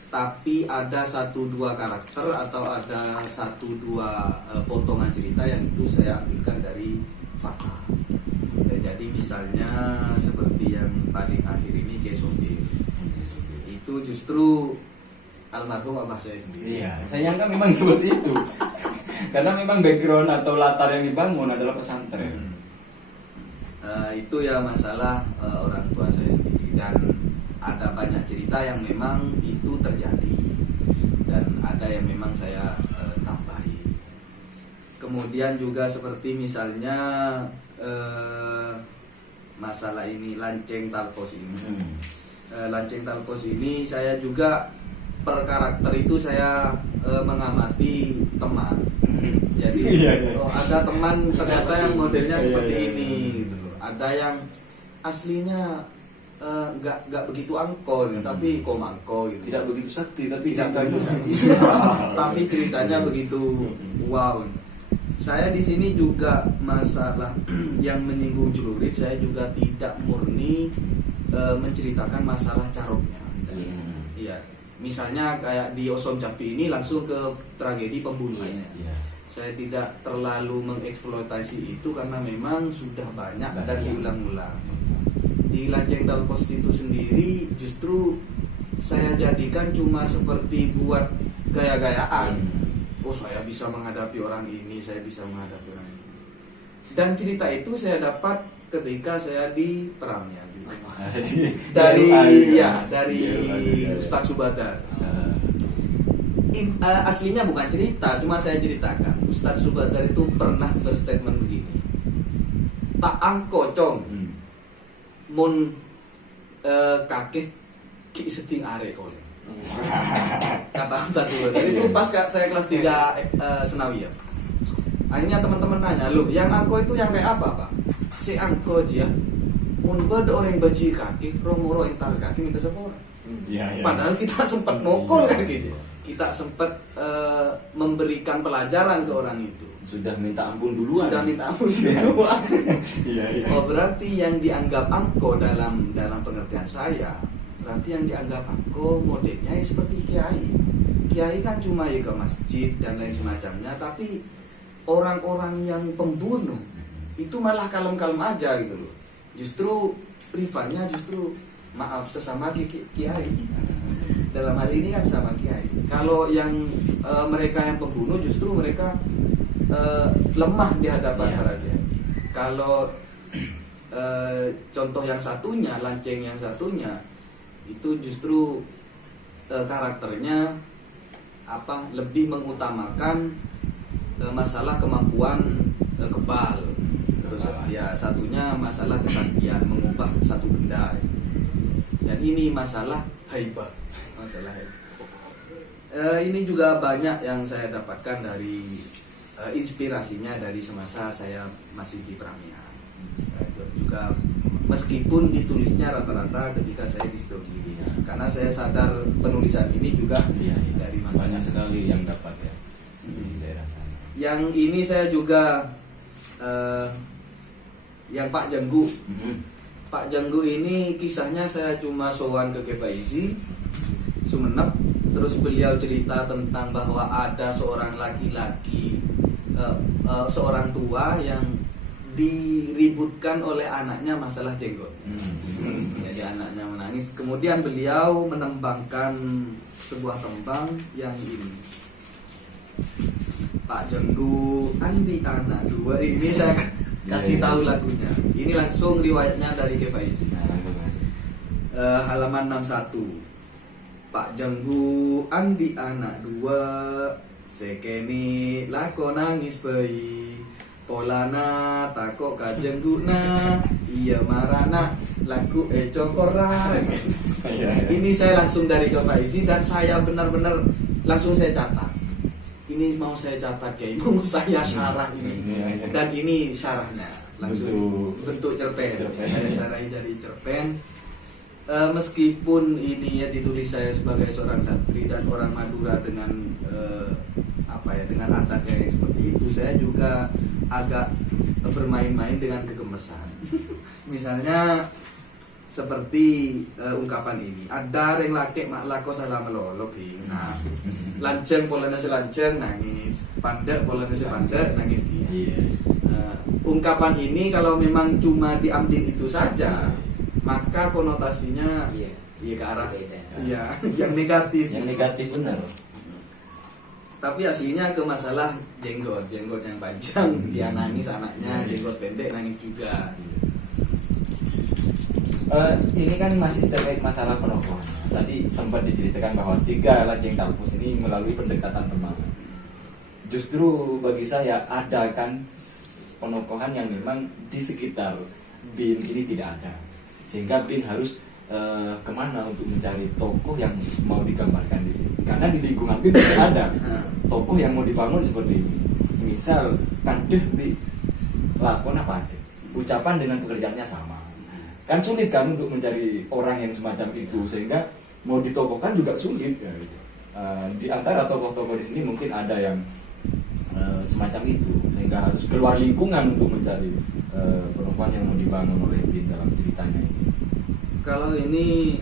tapi ada 1-2 karakter atau ada 1-2 potongan cerita yang itu saya ambilkan dari fakta. Jadi misalnya seperti yang paling akhir ini Kesobir, itu justru almarhum abah saya sendiri. Iya, saya nyangka memang seperti itu. Karena memang background atau latar yang dibangun adalah pesantren. Itu ya masalah orang tua saya sendiri, dan ada banyak cerita yang memang itu terjadi dan ada yang memang saya tambahi. Kemudian juga seperti misalnya masalah ini Lanceng Talpos ini. Lanceng Talpos ini saya juga per karakter itu saya mengamati teman. Jadi ada teman ternyata yang modelnya seperti ini gitu loh. Ada yang aslinya nggak begitu angkor, tapi komangko gitu. Tidak begitu sakti, tapi Tidak begitu sakti. Tapi ceritanya begitu wow. Saya di sini juga masalah yang menyinggung celurit, saya juga tidak murni menceritakan masalah caroknya. Iya. Misalnya kayak di Osom Capi ini langsung ke tragedi pembunuhannya. Saya tidak terlalu mengeksploitasi itu karena memang sudah banyak dan diulang-ulang. Di Lanceng Talpos itu sendiri justru saya jadikan cuma seperti buat gaya-gayaan. Oh, saya bisa menghadapi orang ini, saya bisa menghadapi orang ini. Dan cerita itu saya dapat ketika saya di Peramia dari Ustadz Subadar. Aslinya bukan cerita, cuma saya ceritakan. Ustadz Subadar itu pernah berstatement begini, tak angko cong mun kakek ki seting are kole. Kata Ustadz Subadar itu pas saya kelas 3 Senawiyah. Akhirnya teman-teman nanya, loh yang angko itu yang kayak apa Pak? Si angko aja mun beda orang baci kaki, romoro entar kaki minta sepora. Padahal kita sempat nokol kan gitu. Kita sempat memberikan pelajaran ke orang itu. Sudah minta ampun duluan. Oh, berarti yang dianggap angko dalam pengertian saya, berarti yang dianggap angko modelnya ya seperti kiai. Kiai kan cuma ya ke masjid dan lain semacamnya, tapi orang-orang yang pembunuh itu malah kalem-kalem aja gitu loh. Justru rivalnya maaf sesama kiai. Dalam hal ini kan sama kiai. Kalau yang mereka yang pembunuh justru mereka lemah di hadapan para kiai. Kalau contoh yang satunya, Lanceng yang satunya itu justru karakternya lebih mengutamakan masalah kemampuan kebal. Terus ya satunya masalah kesaktian, mengubah satu benda. Dan ini masalah haibah. Ini juga banyak yang saya dapatkan dari inspirasinya dari semasa saya masih di Peramia. Juga meskipun ditulisnya rata-rata ketika saya di Sidogiri, karena saya sadar penulisan ini juga dari masa banyak sekali yang dapat ya di daerah sana. Yang ini saya juga yang Pak Jenggu. Pak Jenggu ini kisahnya saya cuma sowan ke Kefaizi Sumenep, terus beliau cerita tentang bahwa ada seorang laki-laki, seorang tua yang diributkan oleh anaknya masalah jenggot. Jadi anaknya menangis, kemudian beliau menembangkan sebuah tembang yang ini, Pak Jenggu Andi anak dua. Ini saya kasih tahu lagunya. Ini langsung riwayatnya dari Kefaizi. Halaman 61. Pak Jenggu Andi anak dua, sekeni lako nangis bayi, polana takok kajengguna, iya marana laku cokora. Ini saya langsung dari Kefaizi dan saya benar-benar langsung saya catat. Ini mau saya catat ya, mau saya syarah ini. Dan ini syarahnya. langsung bentuk cerpen. Cerpen. Saya carai jadi cerpen. Meskipun ini ya ditulis saya sebagai seorang santri dan orang Madura dengan dengan adatnya yang seperti itu, saya juga agak bermain-main dengan kegemesan. Misalnya seperti ungkapan ini, ada yang laki mak lako salah melolo ping. Nah, lanceng polanya selanceng nangis, pandek polanya sepandek nangis dia. Iya. Ungkapan ini kalau memang cuma diambil itu saja, maka konotasinya Iya. ya ke arah Beda. yang negatif. Yang negatif benar. Tapi aslinya ke masalah jenggot yang panjang, dia nangis anaknya, jenggot pendek nangis juga. Ini kan masih terkait masalah penokohan. Tadi sempat diceritakan bahwa 3 Lajeng Talpus ini melalui pendekatan teman. Justru bagi saya ada kan penokohan yang memang di sekitar BIN ini tidak ada, sehingga BIN harus kemana untuk mencari tokoh yang mau digambarkan di sini. Karena di lingkungan BIN tidak ada tokoh yang mau dibangun seperti ini. Misal kadeh di lakon apa ada, ucapan dengan pekerjaannya sama. Kan sulit kan untuk mencari orang yang semacam itu, sehingga mau ditokohkan juga sulit. Di antara tokoh-tokoh di sini mungkin ada yang semacam itu, sehingga harus keluar lingkungan untuk mencari perempuan yang mau dibangun oleh BIN dalam ceritanya ini. Kalau ini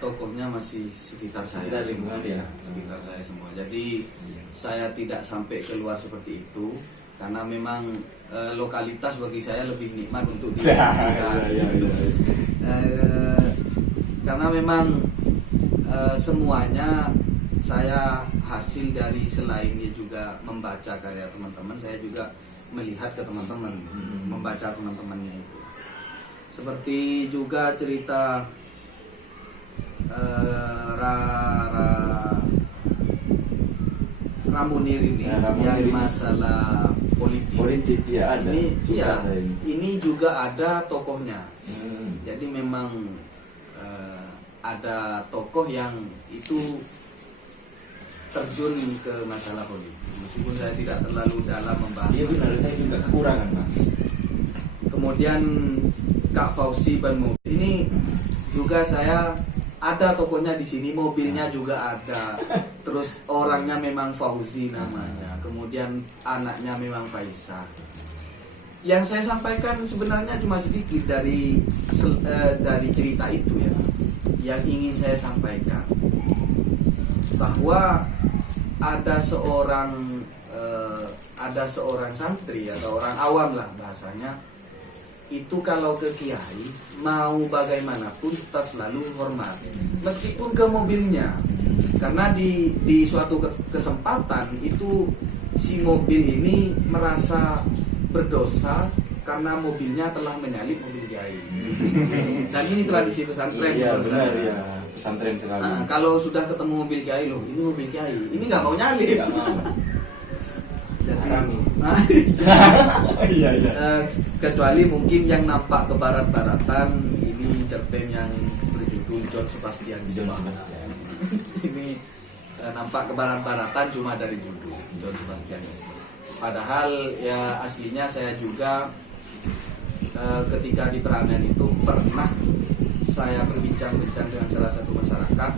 tokohnya masih sekitar saya Sekitar semua, lingkungan, ya. sekitar saya semua. Jadi Iya. saya tidak sampai keluar seperti itu karena memang lokalitas bagi saya lebih nikmat untuk dilakukan. Iya. Karena memang semuanya saya hasil dari selainnya juga membaca karya teman-teman, saya juga melihat ke teman-teman, membaca teman-temannya itu. Seperti juga cerita Ramunir ini Ya, Ramunir yang ini. masalah politik. Ya ada. Ini Suka iya, saya ini. ini juga ada tokohnya. Hmm. Jadi memang ada tokoh yang itu terjun ke masalah politik. Meskipun saya tidak terlalu dalam membahas. Iya benar, saya juga kekurangan Pak. Kemudian Kak Fauzi Ban Mobil ini juga saya ada tokohnya di sini, mobilnya juga ada. Terus orangnya memang Fauzi namanya. Kemudian anaknya memang Faisal. Yang saya sampaikan sebenarnya cuma sedikit dari cerita itu ya. Yang ingin saya sampaikan bahwa ada seorang santri atau orang awam lah bahasanya, itu kalau ke kiai mau bagaimanapun tetap selalu hormat meskipun ke mobilnya, karena di suatu kesempatan itu si mobil ini merasa berdosa karena mobilnya telah menyalip mobil kiai. Dan ini tradisi pesantren. Iya menurut benar saya. ya, pesantren sekali. Kalau sudah ketemu mobil kiai, loh ini mobil kiai, ini nggak mau nyalip. Nggak mau. Jadi, Haram. Iya. kecuali mungkin yang nampak ke barat-baratan, ini cerpen yang berjudul John Sebastian Bach. Ini nampak ke barat-baratan cuma dari judul John Sebastian Bach. Padahal ya aslinya saya juga ketika di Perangan itu pernah saya berbincang-bincang dengan salah satu masyarakat,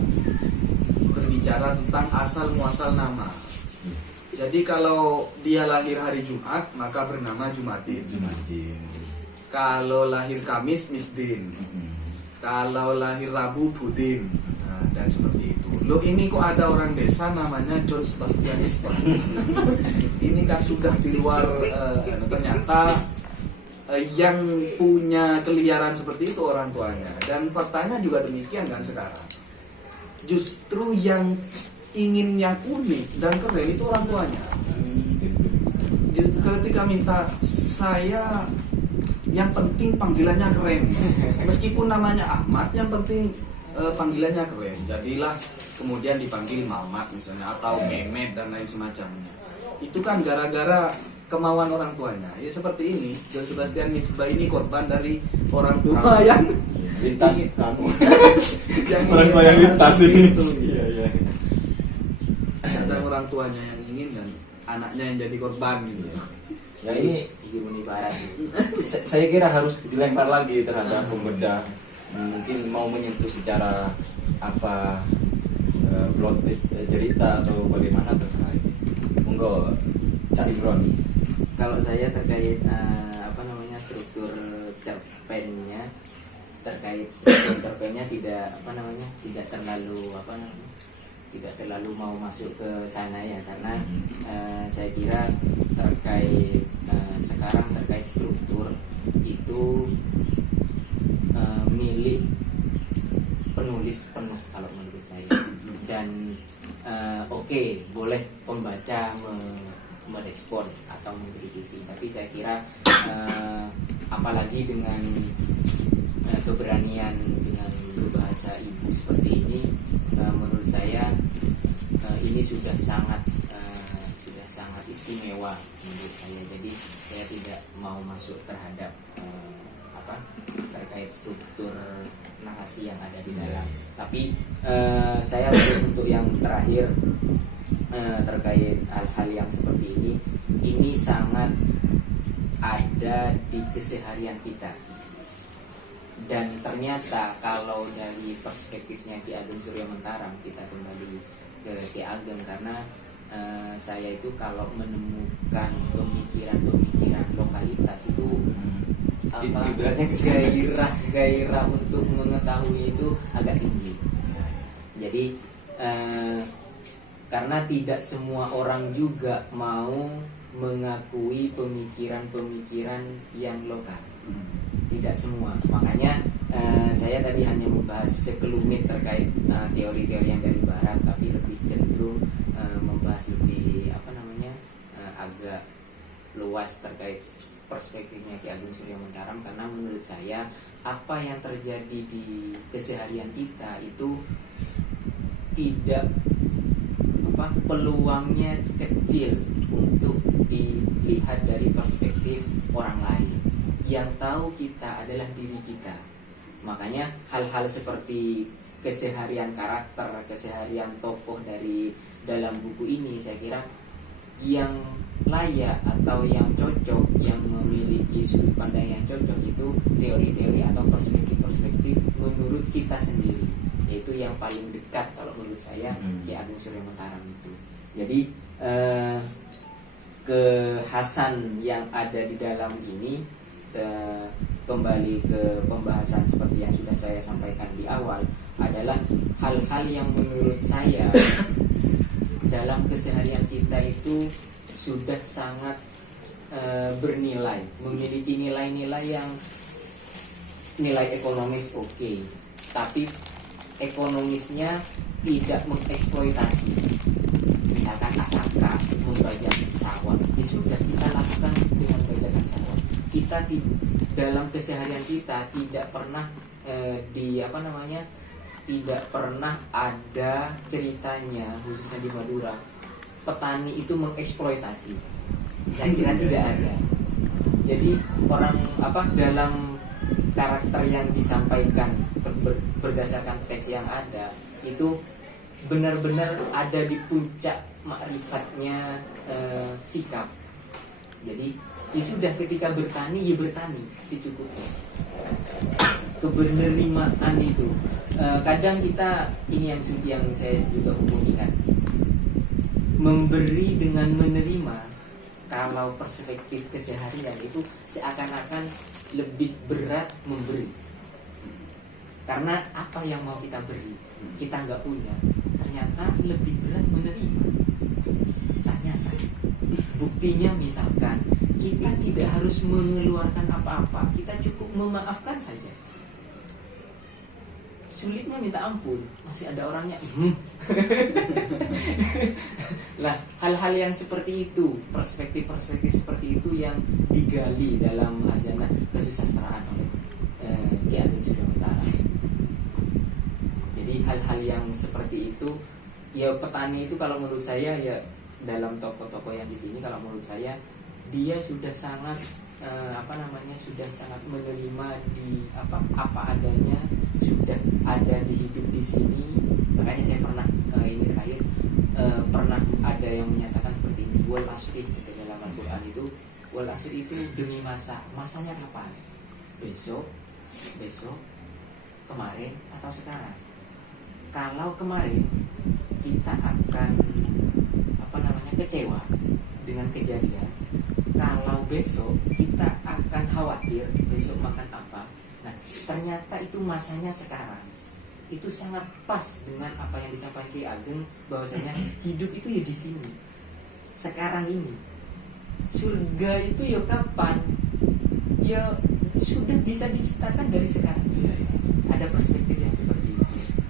berbicara tentang asal muasal nama. Jadi kalau dia lahir hari Jumat maka bernama Jumatin. Kalau lahir Kamis Misdin. Kalau lahir Rabu Budin. Nah, dan seperti itu. Loh ini kok ada orang desa namanya John Sebastian Bach. Ini kan sudah di luar ternyata yang punya keliaran seperti itu orang tuanya. Dan faktanya juga demikian kan sekarang. Justru yang ingin yang unik dan keren itu orang tuanya. Ketika minta saya, yang penting panggilannya keren. Meskipun namanya Ahmad, yang penting panggilannya keren. Jadilah kemudian dipanggil Mamat misalnya, atau Mehmet dan lain semacamnya. Itu kan gara-gara kemauan orang tuanya. Ya seperti ini, John Sebastian Bach ini korban dari orang tua yang lintas yang orang tua yang lintas ini. Iya. Dan orang tuanya yang ingin dan anaknya yang jadi korban gitu. Ya ini Biruni Barat. Saya kira harus dilempar lagi terhadap pembedah, mungkin mau menyentuh secara apa plot cerita atau bagaimana terserah. Monggo Cak Imron. Kalau saya terkait apa namanya struktur cerpennya, terkait struktur cerpennya tidak apa namanya tidak terlalu apa namanya tidak terlalu mau masuk ke sana ya, karena saya kira terkait sekarang terkait struktur itu milik penulis penuh kalau menurut saya. Dan oke, boleh pembaca merespon atau mengkritisi, tapi saya kira apalagi dengan keberanian dengan berbahasa ibu seperti ini, menurut saya ini sudah sangat istimewa menurut saya. Jadi saya tidak mau masuk terhadap apa terkait struktur narasi yang ada di dalam. Tapi saya untuk yang terakhir terkait hal-hal yang seperti ini sangat ada di keseharian kita. Dan ternyata kalau dari perspektifnya Ki Ageng Surya Mentaram, kita kembali ke Ki Ageng, karena saya itu kalau menemukan pemikiran lokalitas itu gairah untuk mengetahui itu agak tinggi. Jadi karena tidak semua orang juga mau mengakui pemikiran-pemikiran yang lokal. Tidak semua. Makanya saya tadi hanya membahas sekelumit terkait teori-teori yang dari barat, tapi lebih cenderung membahas lebih apa namanya agak luas terkait perspektifnya Ki Ageng Surya Mentaram, karena menurut saya apa yang terjadi di keseharian kita itu tidak peluangnya kecil untuk dilihat dari perspektif orang lain. Yang tahu kita adalah diri kita. Makanya hal-hal seperti keseharian karakter, keseharian tokoh dari dalam buku ini, saya kira yang layak atau yang cocok, yang memiliki sudut pandang yang cocok itu teori-teori atau perspektif-perspektif menurut kita sendiri, yaitu yang paling dekat kalau menurut saya Ki Ageng Surya Mentaram itu. Jadi kekhasan yang ada di dalam ini, kembali ke pembahasan seperti yang sudah saya sampaikan di awal, adalah hal-hal yang menurut saya dalam keseharian kita itu sudah sangat bernilai, memiliki nilai-nilai yang nilai ekonomis oke, tapi ekonomisnya tidak mengeksploitasi. Misalkan asaka membajak sawah, ya sudah kita lakukan dengan bajakan sawah. Kita dalam keseharian kita tidak pernah tidak pernah ada ceritanya, khususnya di Madura, petani itu mengeksploitasi. Saya kira tidak ada. Jadi orang dalam karakter yang disampaikan berdasarkan teks yang ada itu benar-benar ada di puncak makrifatnya sikap. Jadi ya sudah, ketika bertani ya bertani secukupnya. Kebernerlimaan itu kadang kita ini yang saya juga ingat, memberi dengan menerima. Kalau perspektif keseharian itu seakan-akan lebih berat memberi, karena apa yang mau kita beri kita nggak punya. Ternyata lebih berat menerima. Ternyata buktinya misalkan kita tidak harus mengeluarkan apa-apa, kita cukup memaafkan saja. Sulitnya minta ampun, masih ada orangnya. Lah, hal-hal yang seperti itu, perspektif-perspektif seperti itu yang digali dalam hazanah kesusastraan oleh Ki Ageng Surya Mentaram. Jadi hal-hal yang seperti itu, ya petani itu kalau menurut saya, ya dalam tokoh-tokoh yang di sini, kalau menurut saya dia sudah sangat sudah sangat menerima di apa adanya, sudah ada di hidup di sini. Makanya saya pernah ini terakhir pernah ada yang menyatakan seperti ini, wal asri dalam Al-Quran itu wal asr itu demi masa. Masanya kapan? Besok, kemarin, atau sekarang? Kalau kemarin kita akan kecewa dengan kejadian. Kalau besok kita akan khawatir besok makan apa. Nah, ternyata itu masanya sekarang. Itu sangat pas dengan apa yang disampaikan Ki Ageng, bahwasanya hidup itu ya di sini, sekarang ini. Surga itu ya kapan? Ya sudah bisa diciptakan dari sekarang. Ada perspektif yang seperti itu.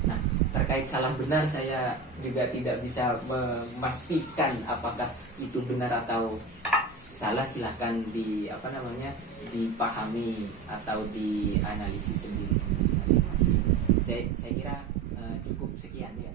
Nah, terkait salah benar saya juga tidak bisa memastikan apakah itu benar atau salah. Silahkan dipahami atau dianalisis sendiri masing-masing. Saya kira cukup sekian ya.